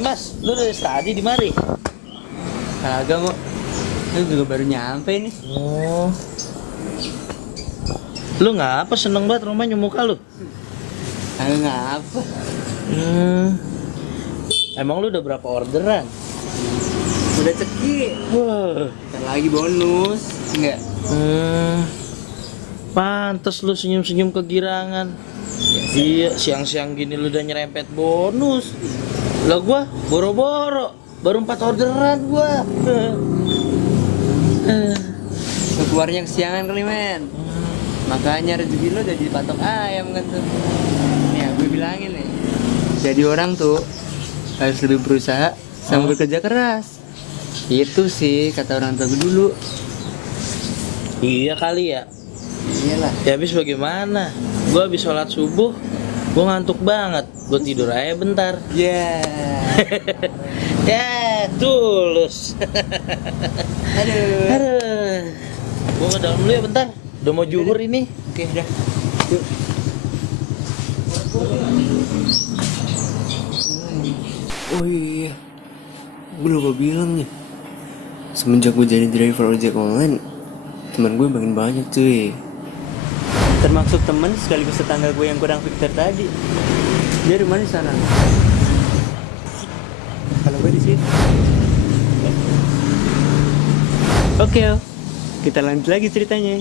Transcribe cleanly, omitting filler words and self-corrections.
Mas, lu udah tadi di mari? Kagak kok. Lu juga baru nyampe nih. Oh. Lu ngapa seneng banget rumahnya muka lu? Kagak ngapa. Emang lu udah berapa orderan? Udah ceki. Wah. Ntar lagi bonus. Enggak. Pantes lu senyum-senyum kegirangan. Iya, siang-siang gini lu udah nyerempet bonus. Lah gua boro-boro, baru 4 orderan gua. Keluarnya kesiangan kali men. Makanya rezeki lo jadi patok ayam kan tuh. Ya gue bilangin nih. Jadi orang tuh harus lebih berusaha sama bekerja keras. Itu sih kata orang tua gue dulu. Iya kali ya. Iyalah. Ya habis bagaimana? Gua habis sholat subuh, gua ngantuk banget. Gua tidur aja bentar. Yeah. Ya, tulus. Aduh. Aduh. Gua ke dalam dulu ya bentar. Udah mau zuhur ini. Oke, dah. Yuk. Oh iya, gue lupa bilang nih. Semenjak gue jadi driver ojek online, teman gue makin banyak cuy. Termasuk teman sekaligus tetangga gue yang kurang pintar tadi. Dia rumah di sana. Kalau gue di sini. Oke, kita lanjut lagi ceritanya.